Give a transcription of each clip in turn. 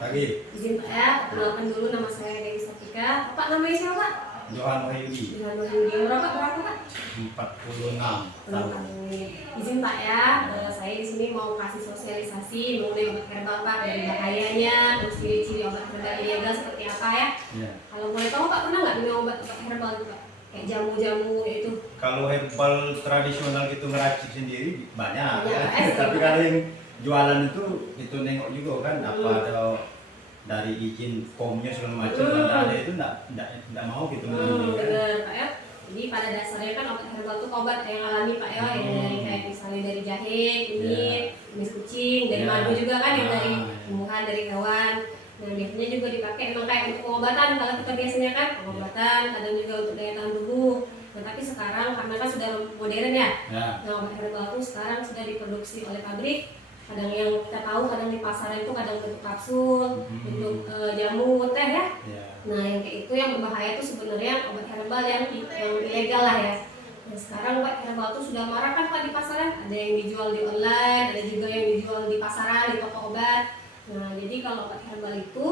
Pagi. Izin Pak ya, perkenalkan dulu nama saya Dewi Satika. Pak namanya siapa Pak? Johan Wahyudi. Johan Wahyudi. Umur berapa Pak? 46 tahun. Izin Pak ya, saya di sini mau kasih sosialisasi mengenai obat herbal Pak, dari bahayanya, terus ciri-ciri obat herbal ilegal seperti apa ya. Ya. Kalau boleh tahu Pak, pernah nggak minum obat herbal itu Pak? Kayak jamu-jamu itu. Kalau herbal tradisional gitu ngeracik sendiri banyak ya. Ya, Tapi kalau yang jualan itu nengok juga kan apa ada dari izin POM-nya segala macam ada itu enggak mau gitu Bener Pak ya. Jadi pada dasarnya kan obat herbal itu obat yang alami Pak ya, yang dari kayak misalnya dari jahe, kumis kucing, dari madu juga kan, yang dari tumbuhan, dari hewan. Nah biasanya juga dipakai emang kayak untuk pengobatan, kalau kita biasanya kan pengobatan, kadang juga untuk daya tahan tubuh. Nah tapi sekarang karena kan sudah modern ya, nah obat herbal itu sekarang sudah diproduksi oleh pabrik. Kadang yang kita tahu, kadang di pasaran itu kadang bentuk kapsul, bentuk jamu, teh ya. Nah yang kayak itu yang berbahaya itu sebenarnya obat herbal yang ilegal lah ya. Nah sekarang obat herbal itu sudah marak kan Pak di pasaran, ada yang dijual di online, ada juga yang dijual di pasaran, di toko obat. Nah jadi kalau obat herbal itu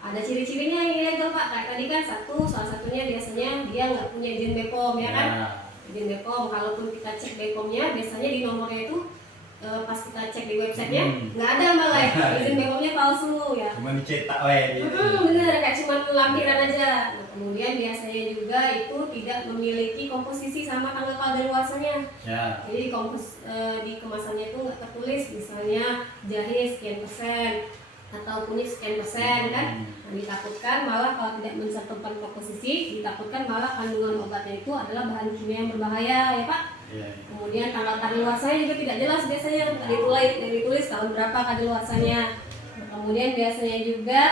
ada ciri-cirinya yang ilegal Pak. Kayak tadi kan salah satunya biasanya dia nggak punya izin BPOM ya kan. Izin BPOM, kalaupun kita cek BPOM-nya biasanya di nomornya itu pas kita cek di websitenya nggak ada malah ya, izin BPOM-nya palsu ya. Cuma dicetak gitu. Bener, kayak cuma lampiran aja. Nah, kemudian biasanya juga itu tidak memiliki komposisi sama tanggal kadaluarsanya. Jadi di kemasannya itu nggak tertulis misalnya jahe sekian persen atau kunyit sekian persen kan. Nah, ditakutkan malah kalau tidak mencantumkan komposisi, ditakutkan malah kandungan obatnya itu adalah bahan kimia yang berbahaya ya Pak. Kemudian tanggal kadaluarsanya juga tidak jelas biasanya, nggak ditulis tahun berapa kadaluarsanya. Nah, kemudian biasanya juga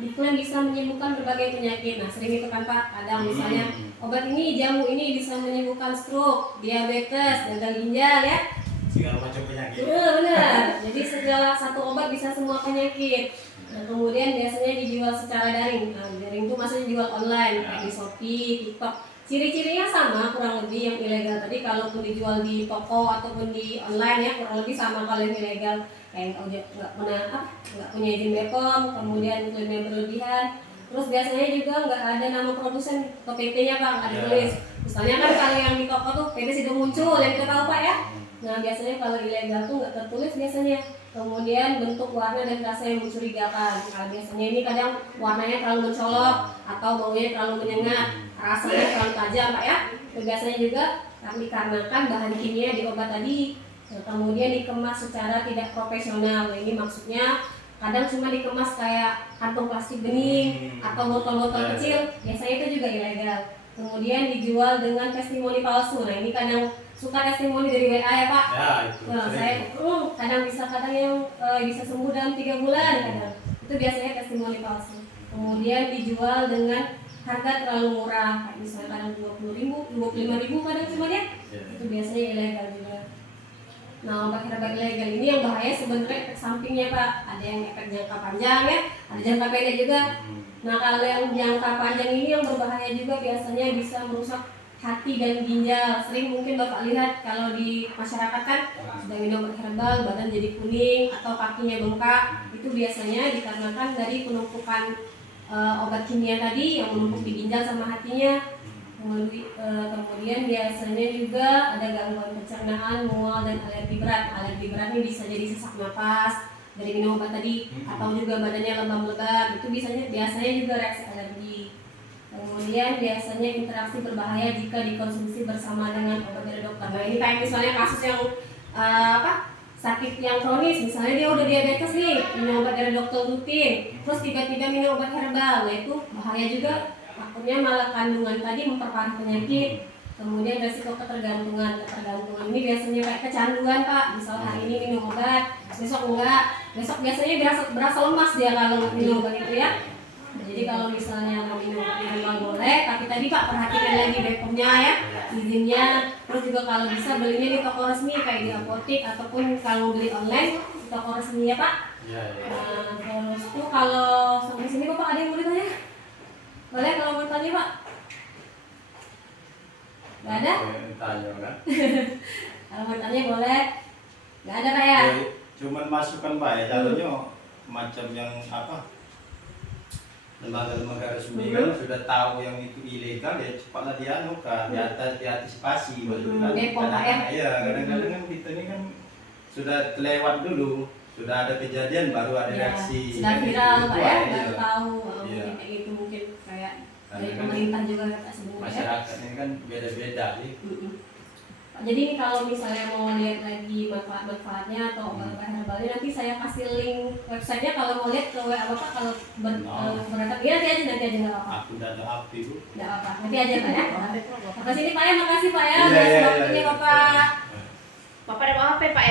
diklaim bisa menyembuhkan berbagai penyakit. Nah sering itu kan Pak, kadang misalnya obat ini, jamu ini bisa menyembuhkan stroke, diabetes, gagal ginjal ya, segala macam penyakit. Benar. Jadi segala satu obat bisa semua penyakit. Nah, kemudian biasanya dijual secara daring. Nah, daring itu maksudnya jual online kayak di Shopee, TikTok. Ciri-cirinya sama kurang lebih yang ilegal tadi, kalaupun dijual di toko ataupun di online ya kurang lebih sama kalau yang ilegal, kayak nggak punya izin BPOM, kemudian klaimnya berlebihan. Terus biasanya juga nggak ada nama produsen atau PT-nya Pak, nggak ditulis. Misalnya kan kalau yang di toko tuh PT sudah muncul, yang kita tahu Pak ya. Nah biasanya kalau ilegal tuh nggak tertulis biasanya. Kemudian bentuk, warna, dan rasa yang mencurigakan. Kalau biasanya ini kadang warnanya terlalu mencolok atau baunya terlalu menyengat, rasanya terlalu tajam Pak ya. Dan biasanya juga dikarenakan bahan kimia di obat tadi. Nah, kemudian dikemas secara tidak profesional. Nah, ini maksudnya kadang cuma dikemas kayak kantong plastik bening atau botol-botol kecil, biasanya itu juga ilegal. Kemudian dijual dengan testimoni palsu. Nah ini kadang suka testimoni dari WA ya Pak. Nah, saya kadang yang bisa sembuh dalam 3 bulan kadang. Itu biasanya testimoni palsu. Kemudian dijual dengan harga terlalu murah, kayak misalnya kadang 20.000, 25.000 kadang cuma ya. Itu biasanya ilegal juga. Nah obat herbal ilegal ini yang bahaya sebenarnya efek sampingnya Pak. Ada yang efek jangka panjang ya, ada jangka pendek juga. Nah kalau yang jangka panjang ini yang berbahaya juga, biasanya bisa merusak hati dan ginjal. Sering mungkin Bapak lihat kalau di masyarakat kan sudah minum obat herbal badan jadi kuning atau kakinya bengkak. Itu biasanya dikarenakan dari penumpukan obat kimia tadi yang menumpuk di ginjal sama hatinya. Kemudian biasanya juga ada gangguan pencernaan, mual, dan alergi berat. Alergi berat ini bisa jadi sesak napas dari minum obat tadi, atau juga badannya lebam-lebam. Itu biasanya juga reaksi alergi. Kemudian biasanya interaksi berbahaya jika dikonsumsi bersama dengan obat dari dokter. Nah ini kayak misalnya kasus yang sakit yang kronis, misalnya dia udah diabetes nih, minum obat dari dokter rutin, terus tiba-tiba minum obat herbal. Nah itu bahaya juga. Takutnya malah kandungan tadi memperparah penyakit. Kemudian resiko ketergantungan ini biasanya kayak kecanduan Pak. Misal hari ini minum obat, besok enggak, besok biasanya berasa lemas dia kalau minum obat itu ya. Nah, jadi kalau misalnya mau minum obat herbal boleh, tapi tadi Pak perhatikan lagi BPOM-nya ya, izinnya. Terus juga kalau bisa belinya di toko resmi kayak di apotik, ataupun kalau beli online di toko resmi ya Pak. Nah, terus tuh kalau sampai sini Bapak ada yang mau ditanya? Boleh kalau mau tanya Pak? Gak ada? Tanya kan? Kalau mau tanya boleh. Gak ada Pak ya? Cuman masukan Pak ya, jatuhnya macam yang apa lembaga-lembaga resmi kan sudah tahu yang itu ilegal ya cepatlah dianukan diantisipasi baru kan. Depok, Pak, ya? Iya, kadang-kadang kan kita ini kan sudah terlewat dulu, sudah ada kejadian baru ada Ya, reaksi. sudah viral Pak ya, Iya. baru tahu Iya. mungkin kayak gitu, mungkin kayak Karena dari kan pemerintah juga kata sebenarnya. Masyarakat ini kan beda-beda sih. Pak, jadi ini kalau misalnya mau lihat lagi manfaat-manfaatnya atau obat-obat herbalnya, nanti saya kasih link websitenya. Kalau mau lihat ke WA Bapak, kalau berdatang ya nanti aja nggak apa-apa. Aku udah ada api bu. Nggak apa-apa, nanti aja Pak ya. Sampai sini Pak ya, makasih Pak ya Iya, atas iya, waktunya iya. Bapak. Bapak ada mau apa Pak